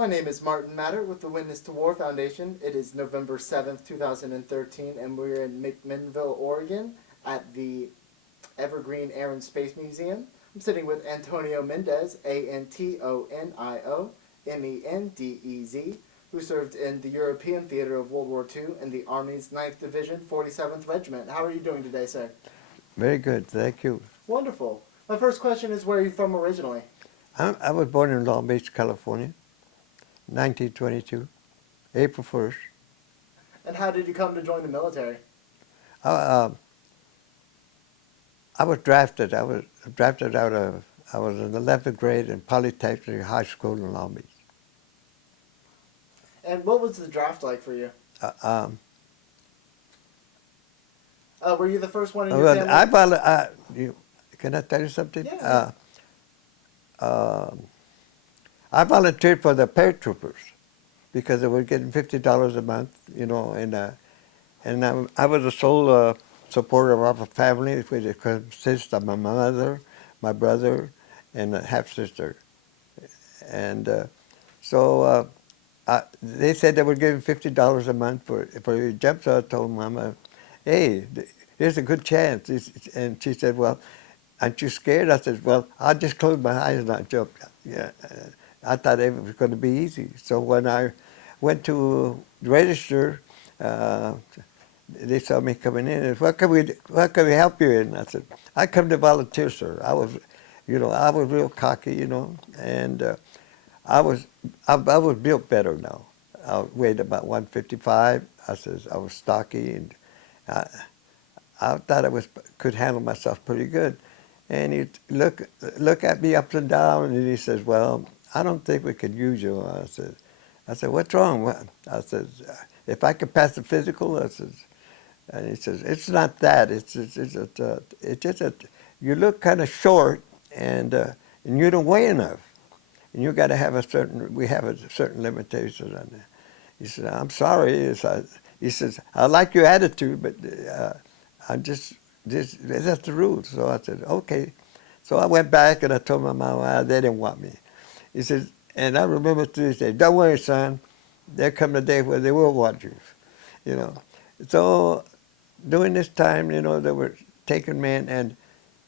My name is Martin Madert with the Witness to War Foundation. It is November 7th, 2013, and we're in McMinnville, Oregon at the Evergreen Aviation Space Museum. I'm sitting with Antonio Mendez, Antonio Mendez, who served in the European Theater of World War II in the Army's 9th Division, 47th Regiment. How are you doing today, sir? Very good, thank you. Wonderful. My first question is, where are you from originally? I was born in Long Beach, California, 1922, April 1st. And how did you come to join the military? I was drafted. I was drafted out of, I was in 11th grade in Polytechnic High School in Long Beach. And what was the draft like for you? Were you the first one in your family? Can I tell you something? Yeah. I volunteered for the paratroopers because they were getting $50 a month, you know, and I was the sole supporter of a family which consists of my mother, my brother, and a half-sister. And so they said they were giving $50 a month for your jump, so I told Mama, hey, here's a good chance. And she said, well, aren't you scared? I said, well, I'll just close my eyes and not jump. Yeah, I thought it was going to be easy. So when I went to register, they saw me coming in and said, what can we help you in? I said, I come to volunteer, sir. I was real cocky, you know, and I was built better now. I weighed about 155. I was stocky, and I thought I could handle myself pretty good. And he look at me up and down, and he says, well, I don't think we could use you. I said, what's wrong? I said, if I could pass the physical, I said, and he says, it's not that. It's just that you look kind of short, and you don't weigh enough. And you got to have we have a certain limitation on that. He said, I'm sorry. He says, I like your attitude, but that's the rules. So I said, okay. So I went back and I told my mom, they didn't want me. He says, and I remember to this day, don't worry, son, there'll come a day where they will want you, you know. So during this time, you know, they were taking men, and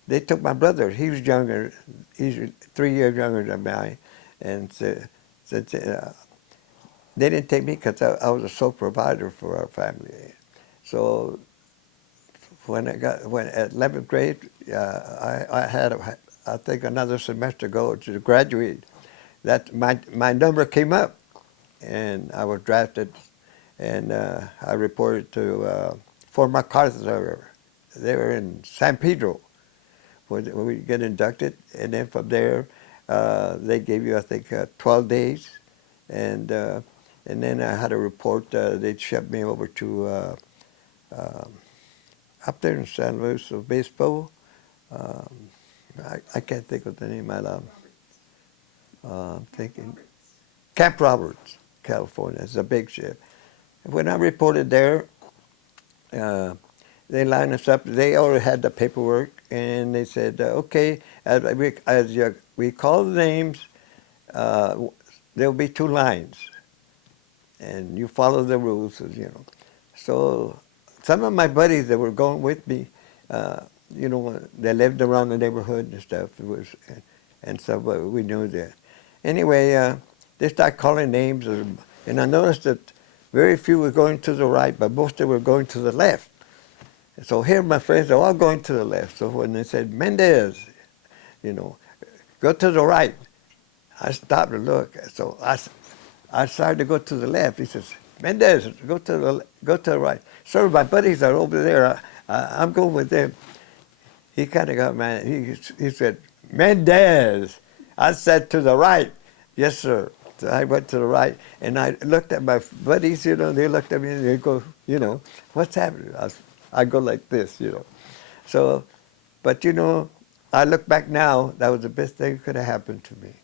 they took my brother. He was younger. He's 3 years younger than me. And said they didn't take me because I was a sole provider for our family. So when at 11th grade, I had, I think, another semester to go to graduate. That my number came up, and I was drafted, and I reported to Fort MacArthur. They were in San Pedro, where we get inducted, and then from there, they gave you, I think, 12 days, and then I had a report. They shipped me over to up there in San Luis Obispo. I can't think of the name. I'm thinking Camp Roberts, California. It's a big ship. When I reported there, they lined us up. They already had the paperwork, and they said, okay, as we call the names, there'll be 2 lines, and you follow the rules, you know. So some of my buddies that were going with me, you know, they lived around the neighborhood and stuff. And so we knew that. Anyway, they started calling names, and I noticed that very few were going to the right, but most of them were going to the left. So here my friends are all going to the left. So when they said, Mendez, you know, go to the right, I stopped to look. So I started to go to the left. He says, Mendez, go to the right. Sir, my buddies are over there. I'm going with them. He kind of got mad. He said, Mendez. I said, to the right. Yes, sir. So I went to the right, and I looked at my buddies, you know, they looked at me, and they go, you know, what's happening? I go like this, you know. So, but, you know, I look back now, that was the best thing that could have happened to me.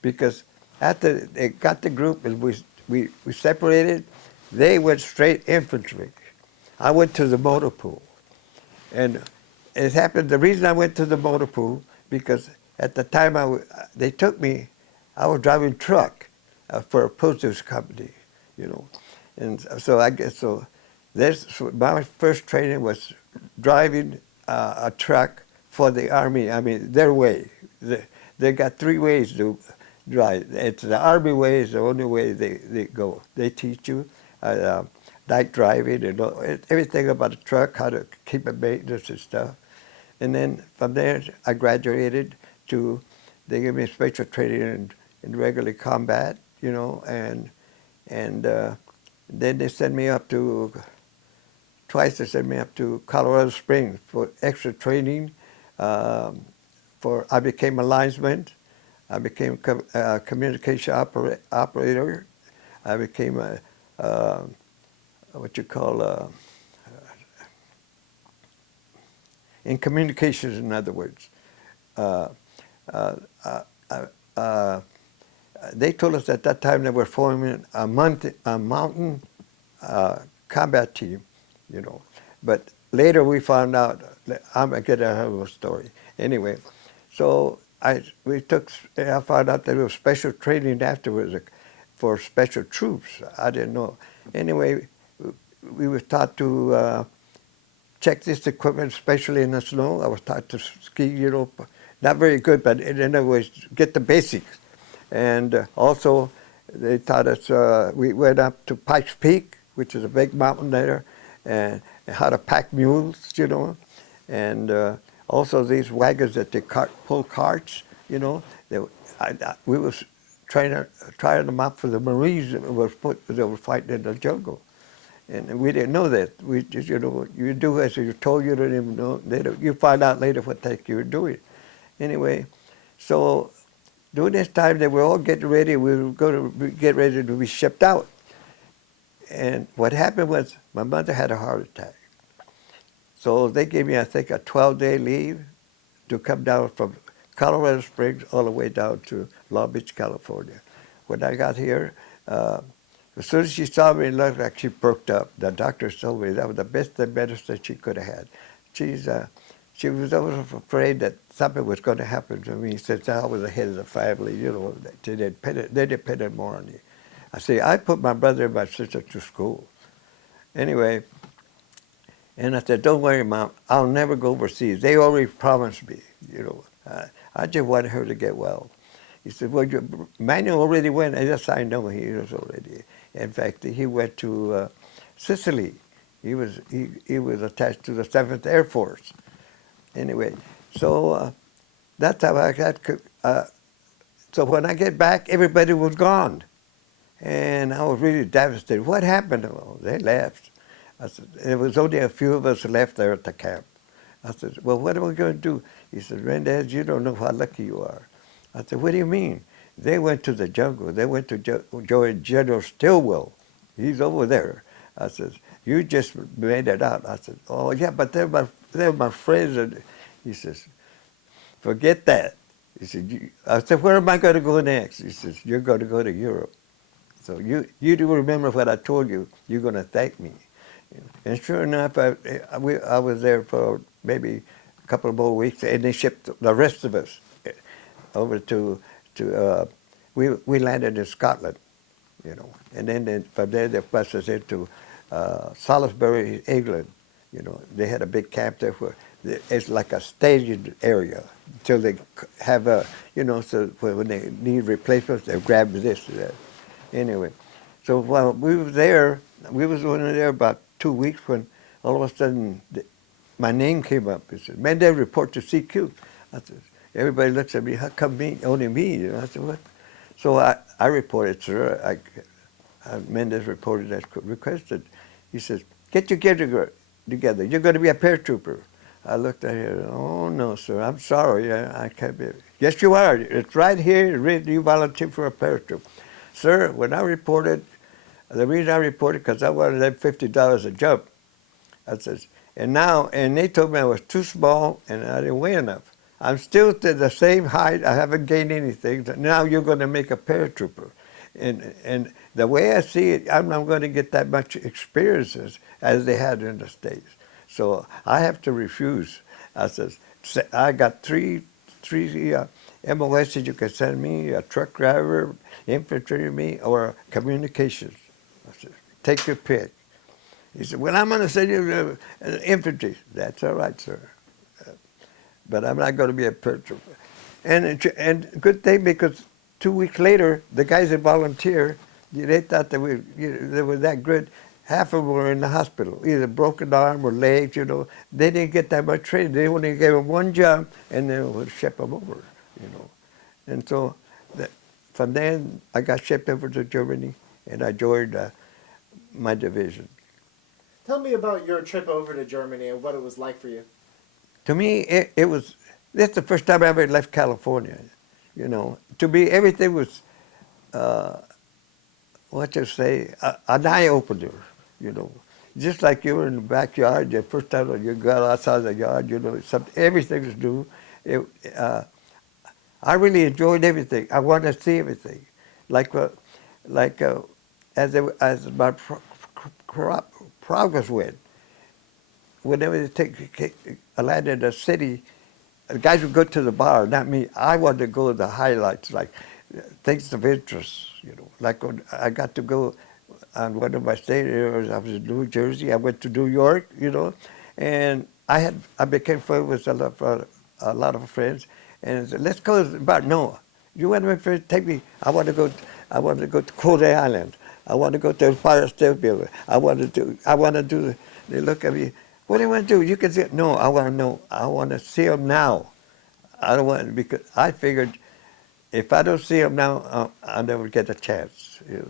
Because after they got the group and we separated, they went straight infantry. I went to the motor pool. And it happened, the reason I went to the motor pool, because at the time they took me, I was driving truck. for a produce company, you know. And so I guess so. So my first training was driving a truck for the Army. I mean, their way. They got three ways to drive. It's the Army way is the only way they go. They teach you night driving and everything about a truck, how to keep it maintenance and stuff. And then from there, I graduated to, they gave me special training in regular combat, you know, and then they sent me up to, twice they sent me up to Colorado Springs for extra training. I became a linesman. I became a communication operator. I became what you call, in communications, in other words. They told us at that time they were forming a mountain combat team, you know. But later we found out, I'm going to get ahead of a story. Anyway, so I found out that there was special training afterwards for special troops. I didn't know. Anyway, we were taught to check this equipment, especially in the snow. I was taught to ski, you know, not very good, but in other words, get the basics. And also, they taught us, we went up to Pikes Peak, which is a big mountain there, and how to pack mules, you know. And also these wagons that they pull carts, you know. We was trying them out for the Marines that were fighting in the jungle. And we didn't know that. We just, you know, you do as you're told, you don't even know. You find out later what the heck you were doing. Anyway, so during this time, they were all getting ready. We were going to get ready to be shipped out. And what happened was my mother had a heart attack. So they gave me, I think, a 12-day leave to come down from Colorado Springs all the way down to Long Beach, California. When I got here, as soon as she saw me, it looked like she perked up. The doctor told me that was the best medicine she could have had. She was always afraid that something was going to happen to me since I was the head of the family, you know. They depended more on me. I say, I put my brother and my sister to school. Anyway, and I said, don't worry, Mom, I'll never go overseas. They already promised me, you know. I just wanted her to get well. He said, well, Manuel already went. Yes, I know he was already. In fact, he went to Sicily. He was attached to the 7th Air Force. Anyway, so that's how I got. So when I get back, everybody was gone. And I was really devastated. What happened? Well, they left. I said, there was only a few of us left there at the camp. I said, well, what are we going to do? He said, Mendez, you don't know how lucky you are. I said, what do you mean? They went to the jungle. They went to join General Stilwell. He's over there. I said, you just made it out. I said, oh, yeah, but they're my friends. And he says, forget that. He said, I said, where am I going to go next? He says, you're going to go to Europe. So you do remember what I told you. You're going to thank me. And sure enough, I was there for maybe a couple of more weeks, and they shipped the rest of us over to we landed in Scotland, you know, and then from there they bused us into Salisbury, England. You know, they had a big camp there where it's like a staging area until they have a, you know, so when they need replacements, they grab this and that. Anyway, so while we were there, we was only there about 2 weeks when all of a sudden my name came up. It said, Mendez, report to CQ. I said, everybody looks at me, how come me, only me? You know, I said, what? So I reported, sir. Mendez reported as requested. He says, get your gear together. You're going to be a paratrooper. I looked at him, oh, no, sir, I'm sorry. I can't be. Yes, you are. It's right here. You volunteer for a paratrooper. Sir, when I reported, the reason I reported, because I wanted them $50 a jump. I says, and they told me I was too small and I didn't weigh enough. I'm still to the same height. I haven't gained anything. Now you're going to make a paratrooper. And the way I see it, I'm not going to get that much experiences as they had in the States. So I have to refuse. I says, I got three MOS said you can send me a truck driver, infantryman, or communications. I said, take your pick. He said, well, I'm going to send you infantry. That's all right, sir. But I'm not going to be a paratrooper. And good thing, because 2 weeks later, the guys that volunteered, they thought they were that good. Half of them were in the hospital, either broken arm or legs, you know. They didn't get that much training. They only gave them one job, and then would ship them over, you know. And so from then, I got shipped over to Germany, and I joined my division. Tell me about your trip over to Germany and what it was like for you. To me, it was, that's the first time I ever left California, you know. To me, everything was, what you say, an eye-opener, you know. Just like you were in the backyard, the first time you got outside the yard, you know, everything was new. I really enjoyed everything. I wanted to see everything. As my progress went, whenever they landed in a city, the guys would go to the bar, not me. I wanted to go to the highlights, like things of interest, you know. Like when I got to go on one of my state areas, I was in New Jersey. I went to New York, you know, and I became friends with a lot of friends, and I said, let's go to the bar. No, you want to take me? I want to go to Cody Island. I want to go to the Empire State Building. I want to do. They look at me. What do you want to do? You can see it. No, I want to know. I want to see them now. I don't want, because I figured if I don't see them now, I'll never get a chance. You know,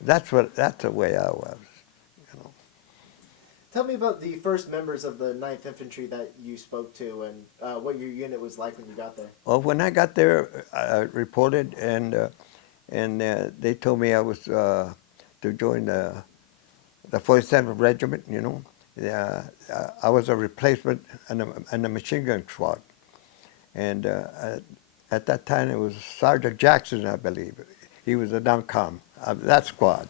that's the way I was. You know. Tell me about the first members of the 9th Infantry that you spoke to, and what your unit was like when you got there. Well, when I got there, I reported, and they told me I was to join the 47th Regiment. You know, I was a replacement in the machine gun squad, and at that time it was Sergeant Jackson, I believe. He was a non-com of that squad.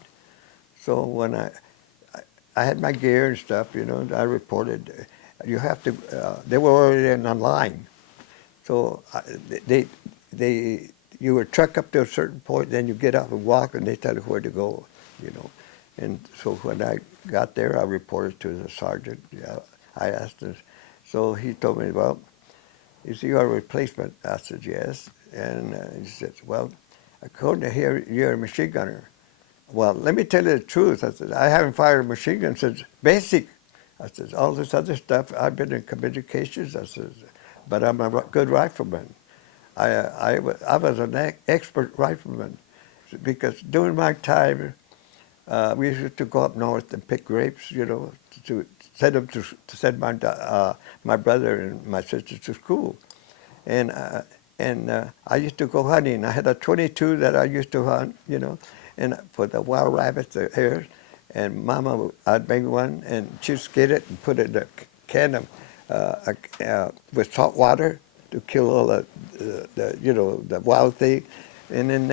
So when I had my gear and stuff, you know, I reported. You have to. They were already in a line, so you were truck up to a certain point, then you get up and walk, and they tell you where to go, you know. And so when I got there, I reported to the sergeant. Yeah, I asked him. So he told me, well, is you a replacement? I said, yes. And he said, well, according to here, you're a machine gunner. Well, let me tell you the truth. I said, I haven't fired a machine gun since basic. I said, all this other stuff, I've been in communications. I said, but I'm a good rifleman. I was an expert rifleman, because during my time, we used to go up north and pick grapes, you know, to send my brother and my sister to school, and I used to go hunting. I had a 22 that I used to hunt, you know, and for the wild rabbits, the hares, and Mama, I'd make one, and she'd skin it and put it in a can of with salt water to kill all the wild thing. And then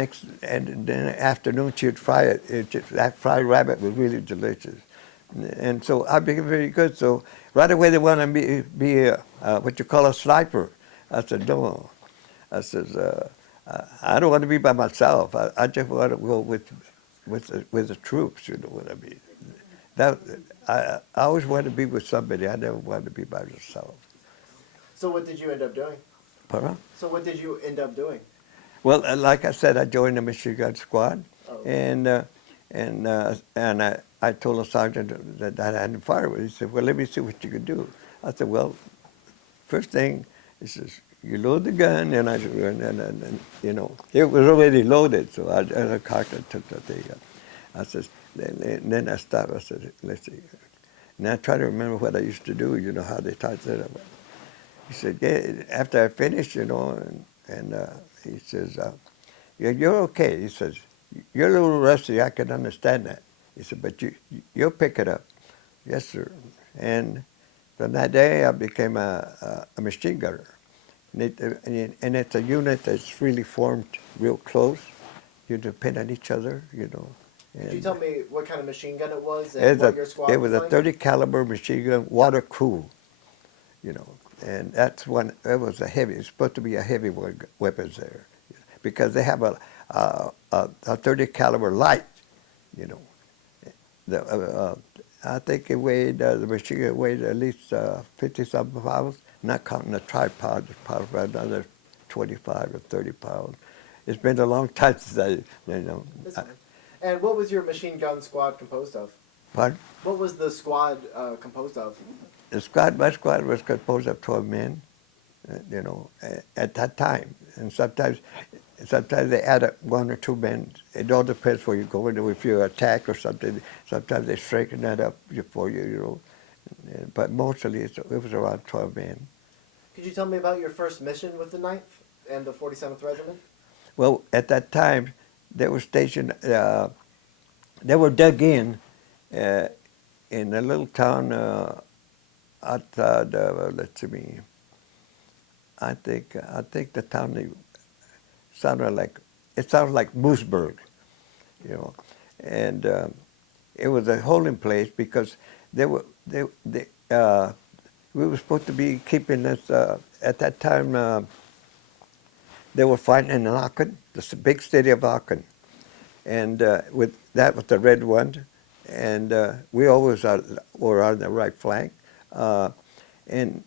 afternoon she'd fry it. That fried rabbit was really delicious, and so I became very good. So right away they wanted me be what you call a sniper. I said no. I said I don't want to be by myself. I just want to go with the troops. You know what I mean? I always wanted to be with somebody. I never wanted to be by myself. So what did you end up doing? Pardon? So what did you end up doing? Well, like I said, I joined the machine gun squad, Oh. and I told the sergeant that I hadn't fired with. He said, "Well, let me see what you can do." I said, "Well, first thing," he says, "you load the gun," and you know, it was already loaded, so I cocked and took the thing. I said, then I stopped. I said, "Let's see," and I tried to remember what I used to do. You know how they taught that. He said, "Yeah." After I finished, you know, and he says, "Yeah, you're okay." He says, "You're a little rusty. I can understand that." He said, "But you'll pick it up." Yes, sir. And from that day, I became a machine gunner. And it's a unit that's really formed real close. You depend on each other, you know. Could you tell me what kind of machine gun it was and what your squad it was was a like? 30 caliber machine gun, water cooled, you know. and that's one. It was a heavy. It's supposed to be a heavy weapons there, because they have a 30 caliber light. You know, I think it weighed the machine gun weighed at least 50-something pounds, not counting the tripod. It's probably another 25 or 30 pounds. It's been a long time since That's fine. And what was your machine gun squad composed of? Pardon? What was the squad composed of? My squad was composed of 12 men, at that time. And sometimes they add up 1 or 2 men. It all depends where you go into. If you're attacked or something, sometimes they straighten that up for you, But mostly it was around 12 men. Could you tell me about your first mission with the 9th and the 47th Regiment? Well, at that time, they were stationed, they were dug in a little town outside, let's see, I think the town sounded like Moosburg, and it was a holding place because we were supposed to be keeping this, at that time, they were fighting in Aachen, the big city of Aachen, and with that was the red one, and we always were on the right flank, and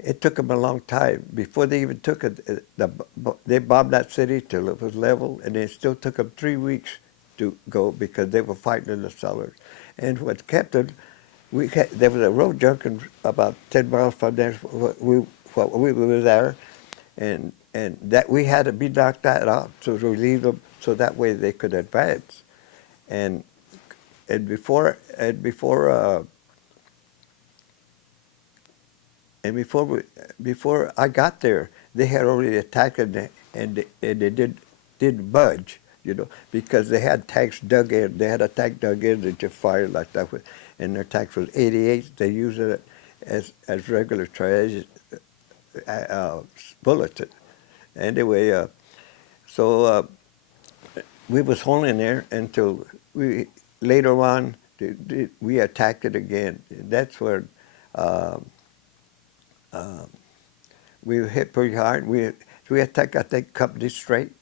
it took them a long time before they even took it. They bombed that city till it was level, and it still took them 3 weeks to go because they were fighting in the cellars. And what kept it, there was a road junction about 10 miles from there. We were there. And that we had to be knocked that out to relieve them, so that way they could advance. And before I got there, they had already attacked and they didn't budge, because they had tanks dug in. They had a tank dug in and just fired like that. And their tanks was 88. They used it as regular trash. Bulletin. Anyway, so we was holding there until later on we attacked it again. That's where we hit pretty hard. We attacked, I think, company strength,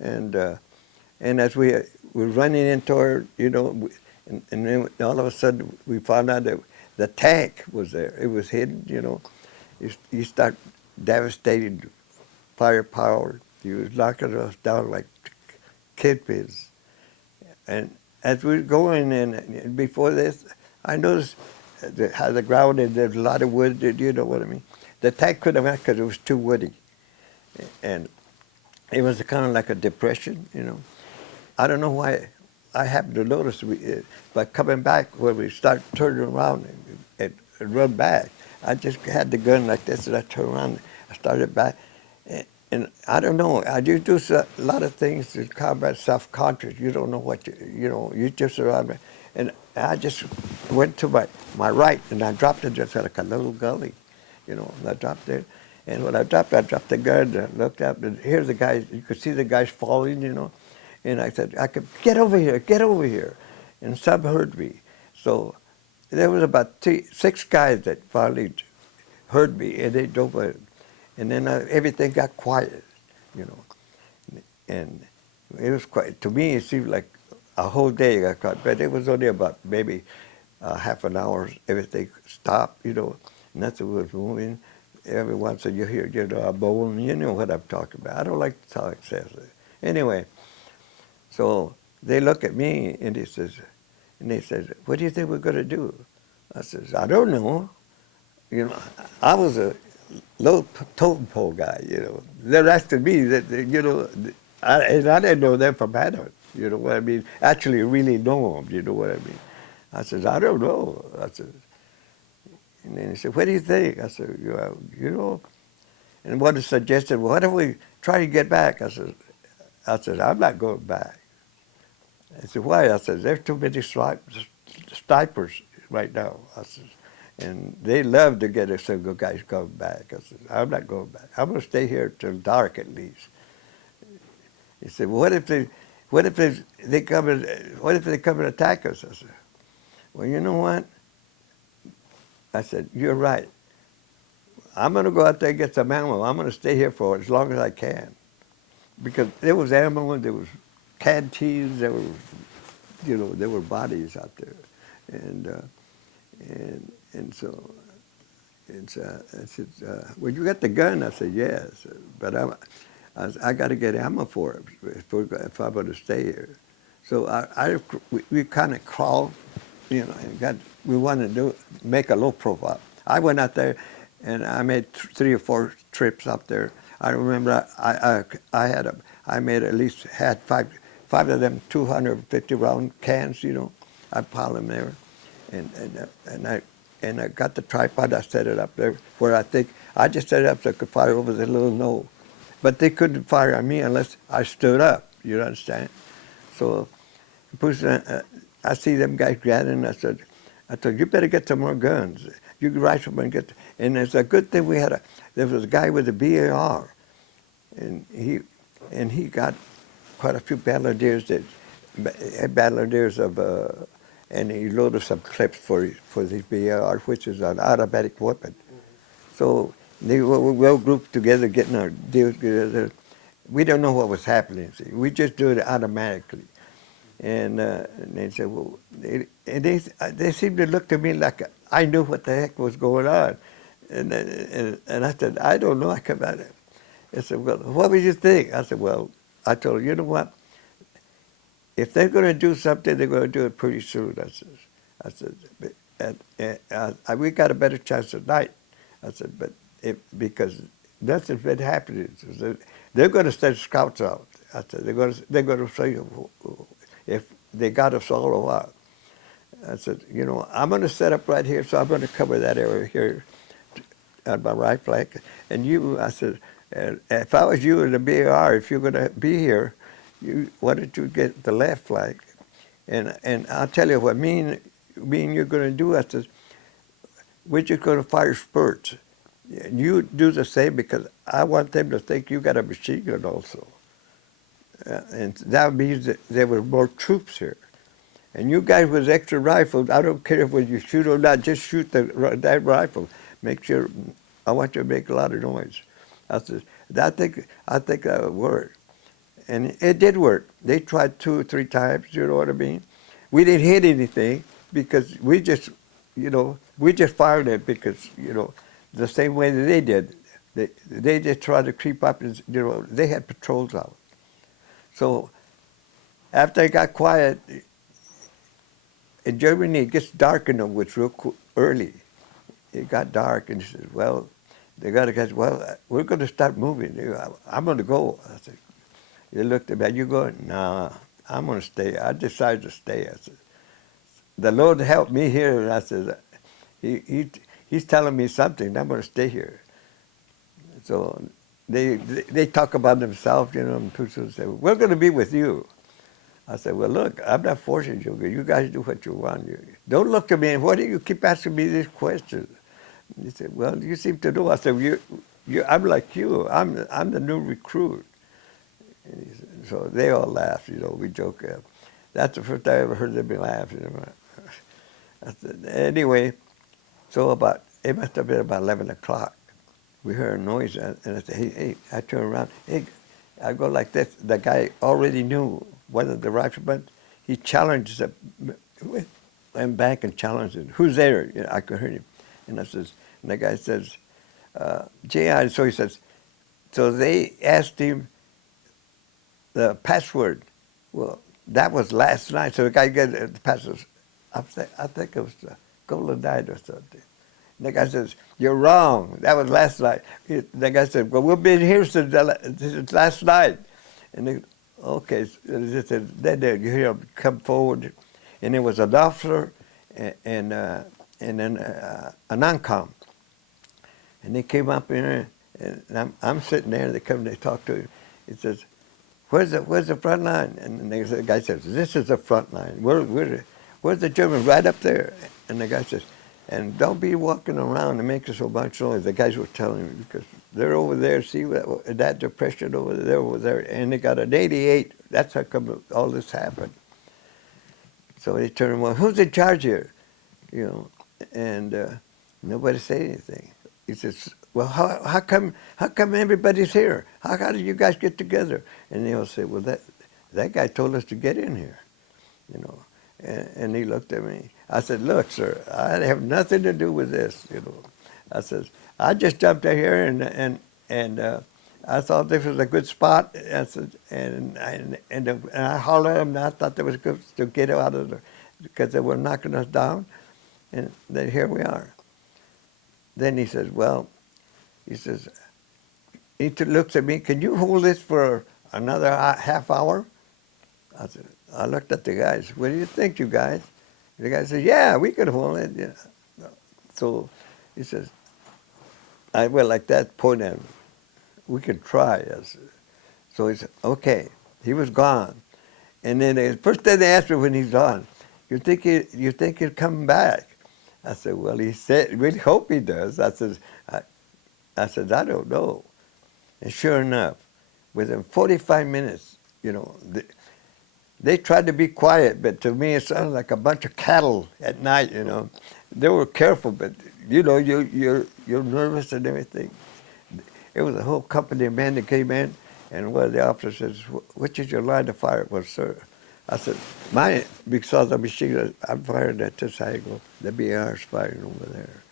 and as we were running into her, and then all of a sudden we found out that the tank was there. It was hidden, You start devastating firepower. You was knocking us down like kidpins. And as we were going, and before this, I noticed how the ground is, there's a lot of wood, you know what I mean? The tank couldn't have because it was too woody. And it was kind of like a depression, I don't know why I happened to notice, but coming back, when we start turning around and run back, I just had the gun like this, and I turned around, I started back, and I don't know, I do a lot of things in combat self-conscious. You don't know what you just around me. And I just went to my right, and I dropped it just like a little gully, and I dropped it. And when I dropped the gun, and I looked up, and here's the guys, you could see the guys falling, and I said, get over here. And some heard me. So there was about 6 guys that finally heard me, and they drove in. And then everything got quiet, And it was quiet. To me, it seemed like a whole day got quiet, but it was only about maybe half an hour. Everything stopped, Nothing was moving. Every once in a while you hear, a bone. You know what I'm talking about. I don't like to talk excessively. Anyway, so they look at me, and they says, what do you think we're going to do? I says, I don't know. I was a low totem pole guy, They're asking me that, and I didn't know them from Adam, you know what I mean? Actually really know them, you know what I mean? I says, I don't know. I said, and then he said, what do you think? I said, and one suggested, well, why don't we try to get back? I said, I'm not going back. I said, why? I said, there's too many snipers right now. I said, and they love to get a single guy come back. I said, I'm not going back. I'm going to stay here till dark at least. He said, well, what if they come and attack us? I said, well, you know what? I said, you're right. I'm going to go out there and get some ammo. I'm going to stay here for as long as I can. Because there was ammo, there was canned cheese, there was, there were bodies out there. And so I said, well, you got the gun? I said, yes. But I got to get ammo for it if I'm going to stay here. So we kind of crawled, and we wanted to make a low profile. I went out there, and I made 3 or 4 trips up there. I remember I made had five of them 250 round cans. I piled them there, and I got the tripod. I set it up there where I just set it up so I could fire over the little knoll, but they couldn't fire on me unless I stood up. You understand? So I see them guys gathering. I said, you better get some more guns. You can rifle and get. And it's a good thing there was a guy with a BAR, and he got quite a few battledeers and he loaded some clips for his BAR, which is an automatic weapon. So they were well grouped together, getting our deals together. We don't know what was happening. See, we just do it automatically. And they said, well, they seemed to look to me like I knew what the heck was going on. And I said, I don't know. I come out. They said, well, what would you think? I said, well, I told her, you know what? If they're going to do something, they're going to do it pretty soon. I said, we got a better chance tonight. I said, but because nothing's been happening. They're going to send scouts out. I said, they're going to say if they got us all or what. I said, I'm going to set up right here, so I'm going to cover that area here on my right flank. And I said, if I was you in the BAR, if you're going to be here, why don't you get the left flank? And I'll tell you what me and you're going to do. I said, we're just going to fire spurts. And you do the same because I want them to think you got a machine gun also. And that means that there were more troops here. And you guys with extra rifles, I don't care if you shoot or not, just shoot that rifle. Make sure, I want you to make a lot of noise. I said, I think that would work. And it did work. They tried 2 or 3 times, you know what I mean? We didn't hit anything because we just fired it because, the same way that they did. They just tried to creep up and, they had patrols out. So after it got quiet, in Germany it gets dark in the woods real early. It got dark and he said, well, they got to guys, well, we're going to start moving. I'm going to go. I said, they looked at me, you going? Nah, I'm going to stay. I decided to stay. I said, the Lord helped me here. And I said, he's telling me something. I'm going to stay here. So they talk about themselves, and people say, we're going to be with you. I said, well, look, I'm not forcing you. You guys do what you want. Don't look at me and why do you keep asking me these questions? And he said, well, you seem to know. I said, I'm like you. I'm the new recruit. And he said, so they all laughed, we joke. That's the first time I ever heard them laugh. I said, anyway, so it must have been about 11 o'clock. We heard a noise, and I said, hey, I turn around. Hey, I go like this. The guy already knew, one of the riflemen. He challenged went back and challenged him. Who's there? I could hear him. And the guy says, J.I. So he says, so they asked him the password. Well, that was last night. So the guy got the password. I think it was the Golden Night or something. And the guy says, you're wrong. That was last night. The guy said, well, we've been here since last night. And they, okay. So then you hear him come forward. And it was an officer and then an non-com. And they came up in there, and I'm sitting there, and they come and they talk to him. He says, where's the front line? And the guy says, this is the front line. Where's the German? Right up there. And the guy says, and don't be walking around and making so much noise. The guys were telling me, because they're over there, see that depression over there, and they got an 88. That's how come all this happened. So they turned around, who's in charge here? And Nobody said anything. He says, well, how come everybody's here? How did you guys get together? And they'll say, well, that guy told us to get in here, you know. And he looked at me. I said, look, sir, I have nothing to do with this, you know. I said, I just jumped out here and I thought this was a good spot. I said, and I hollered at them. And I thought that was good to get out of there because they were knocking us down. And then here we are. Then he says, he looks at me, can you hold this for another half hour? I looked at the guys, what do you think, you guys? The guy says, yeah, we could hold it. Yeah. So he says, I went like that, point at him. We can try. So he said, okay. He was gone. And then the first thing they asked me when he's gone, you think he'll come back? I said, well, he said, really hope he does. I said, I don't know. And sure enough, within 45 minutes, you know, they tried to be quiet, but to me it sounded like a bunch of cattle at night, you know. They were careful, but, you know, you're nervous and everything. It was a whole company of men that came in, and one of the officers says, which is your line of fire? Well, sir, I said, mine, because I'm machine gun, I'm firing at this angle. The BR's firing over there.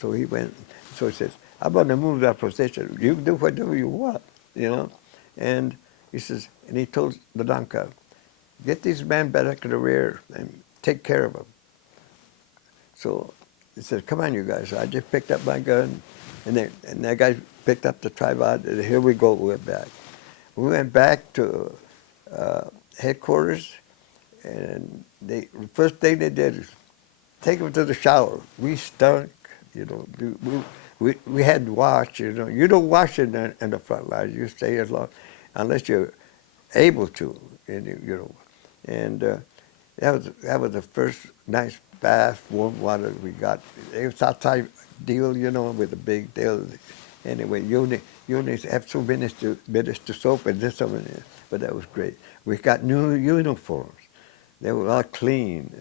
So he went, so he says, I'm going to move that position. You can do whatever you want, you know. And he says, and he told the Donka, get these men back to the rear and take care of them. So he said, come on, you guys. So I just picked up my gun, and that guy picked up the tripod, and here we go, we went back. We went back to headquarters, and the first thing they did is take them to the shower. We stunk, you know. We had to wash, you know. You don't wash in the front line. You stay as long, unless you're able to, and you know. And that was the first nice bath, warm water we got. It was outside deal, you know, with a big deal. Anyway, you only have 2 minutes to soap and this over there. But that was great. We got new uniforms. They were all clean.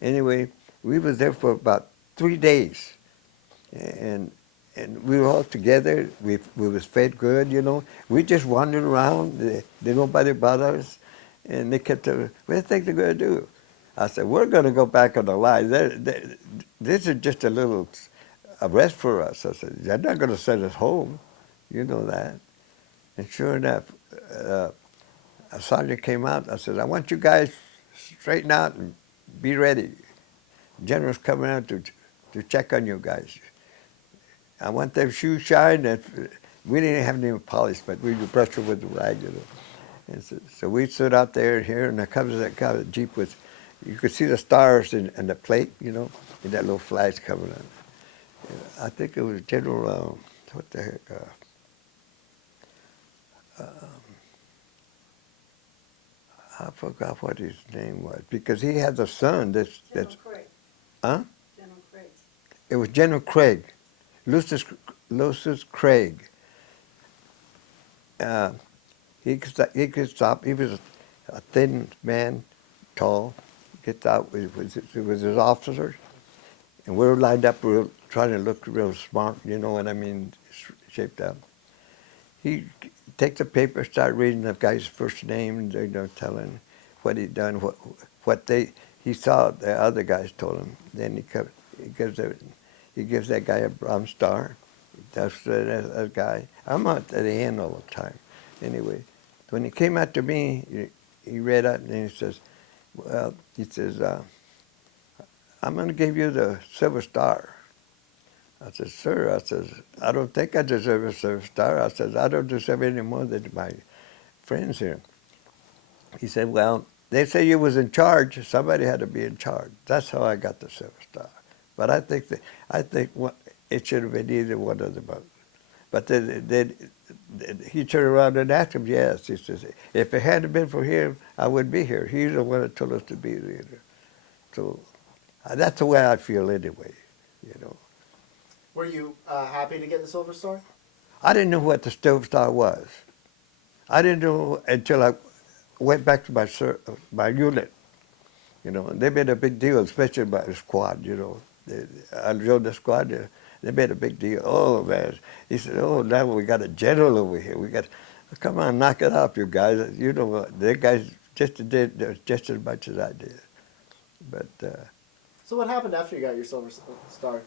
Anyway, we was there for about 3 days. And we were all together. We was fed good, you know. We just wandered around. Did nobody bother us. And they kept saying, what do you think they're going to do? I said, we're going to go back on the line. This is just a rest for us. I said, they're not going to send us home. You know that. And sure enough, a sergeant came out. I said, I want you guys straighten out and be ready. General's coming out to check on you guys. I want their shoes shined. We didn't have any polish, but we would brush them with the rag, you know. And so we stood out there here, and there comes that guy with the Jeep with, you could see the stars in the plate, you know, and that little flash coming on. And I think it was General, what the heck, I forgot what his name was, because he had a son that's Craig. Huh? General Craig. It was General Craig, Lucius Craig. He could stop. He was a thin man, tall. Gets out with his officers, and we're lined up, trying to look real smart. You know what I mean? Shaped up. He takes the paper, start reading the guy's first name, you know, telling what he'd done, he saw the other guys told him. Then he gives that guy a Bronze Star. That's that guy. I'm out at the end all the time. Anyway, when he came out to me, he read out and he says, I'm going to give you the Silver Star. I said, sir, I don't think I deserve a Silver Star. I said, I don't deserve any more than my friends here. He said, well, they say you was in charge. Somebody had to be in charge. That's how I got the Silver Star. But I think it should have been either one of them. But he turned around and asked him, yes. He says, if it hadn't been for him, I wouldn't be here. He's the one that told us to be there. So that's the way I feel anyway, you know. Were you happy to get the Silver Star? I didn't know what the Silver Star was. I didn't know until I went back to my unit. You know, and they made a big deal, especially about the squad, you know. I joined the squad. They made a big deal. Oh man, he said, "Oh, now we got a general over here. We got, come on, knock it off, you guys. You know, the guys did just as much as I did." But So what happened after you got your Silver Star?